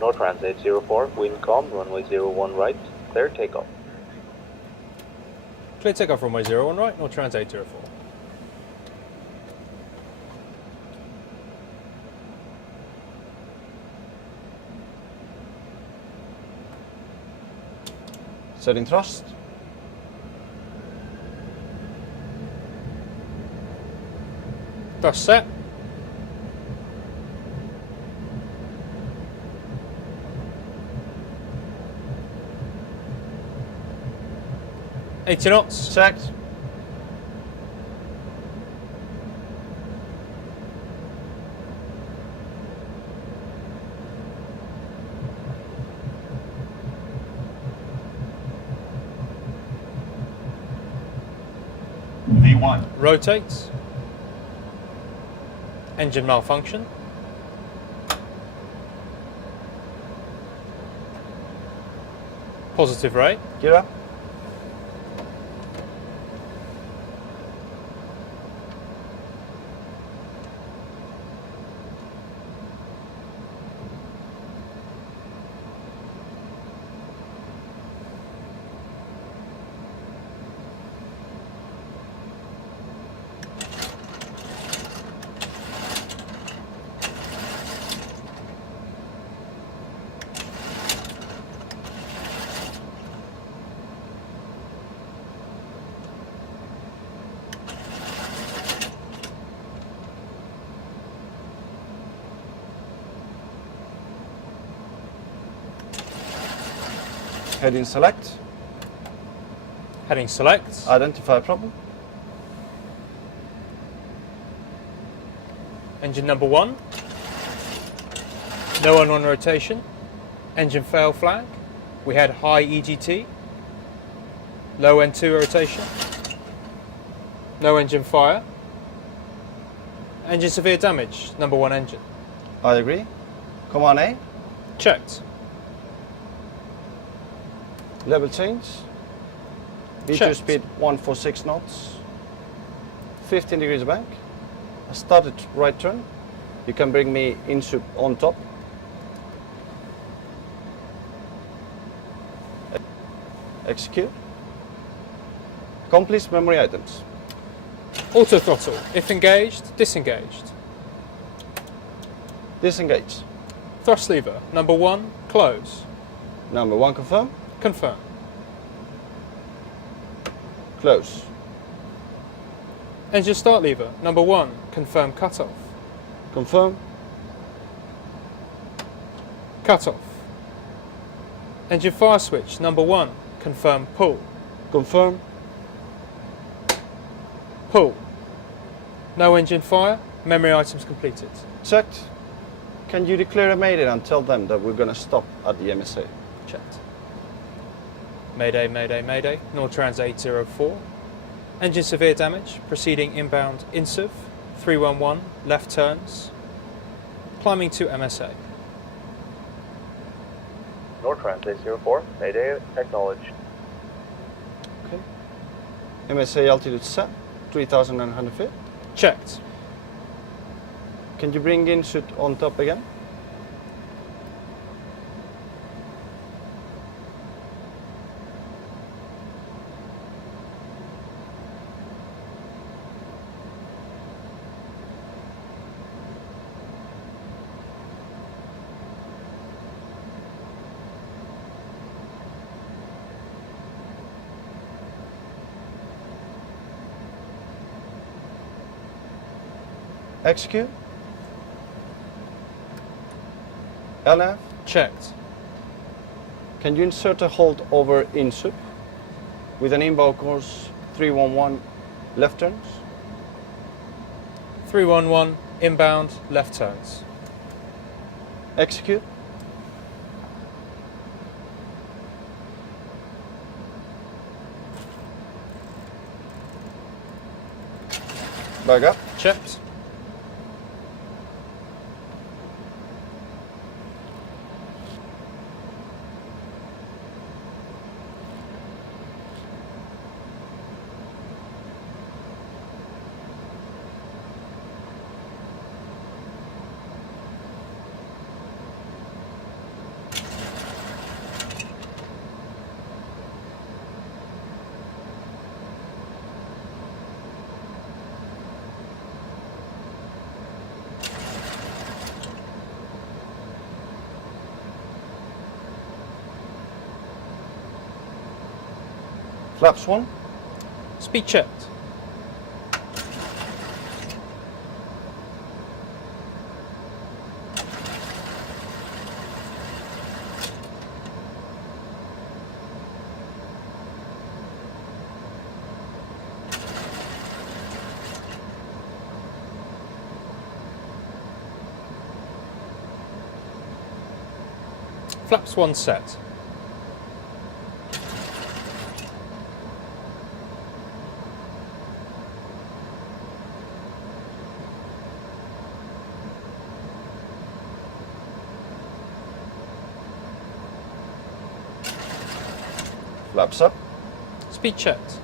Nortrans 804, wind calm, runway 01 right, clear takeoff. Clear takeoff runway 01 right, Nortrans 804. Setting thrust. Thrust set. $80 knots. Checked. V1. Rotate. Engine malfunction. Positive rate. Gear up. Heading select. Heading select. Identify problem. Engine number 1. No on rotation. Engine fail flag. We had high EGT. Low N2 rotation. No engine fire. Engine severe damage. Number 1 engine. I agree. Command A. Checked. Level change. V2 Checked. speed 146 knots. 15 degrees back. I started right turn. You can bring me in on top. Execute. Complete memory items. Auto throttle. If engaged, disengaged. Disengage. Thrust lever. Number 1, close. Number 1 confirm. Confirm. Close. Engine start lever. Number 1, confirm cutoff. Confirm. Cutoff. Engine fire switch. Number 1, confirm pull. Confirm. Pull. No engine fire. Memory items completed. Checked. Can you declare a mayday and tell them that we're going to stop at the MSA? Checked. Mayday, mayday, mayday. Nortrans 804. Engine severe damage. Proceeding inbound INSUV. 311. Left turns. Climbing to MSA. Nortrans 804, mayday acknowledged. Okay. MSA altitude set. 3,900 feet. Checked. Can you bring in shoot on top again? Execute. LF. Checked. Can you insert a hold over INSUP with an inbound course 311 left turns? 311. Inbound left turns. Execute. Back up. Checked. Flaps 1. Speed checked. Flaps 1 set. Flaps up. Speed checked.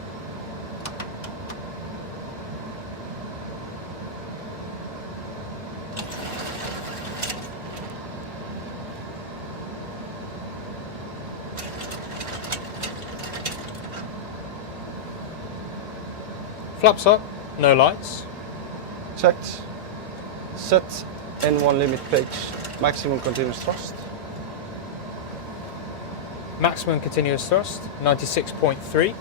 Flaps up, no lights. Checked. Set N1 limit page. Maximum continuous thrust. Maximum continuous thrust, 96.3.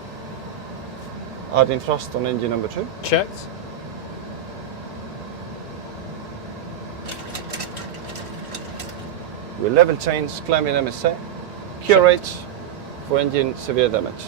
Adding thrust on engine number 2. Checked. We level change, climb in MSA. Cure rate for engine severe damage.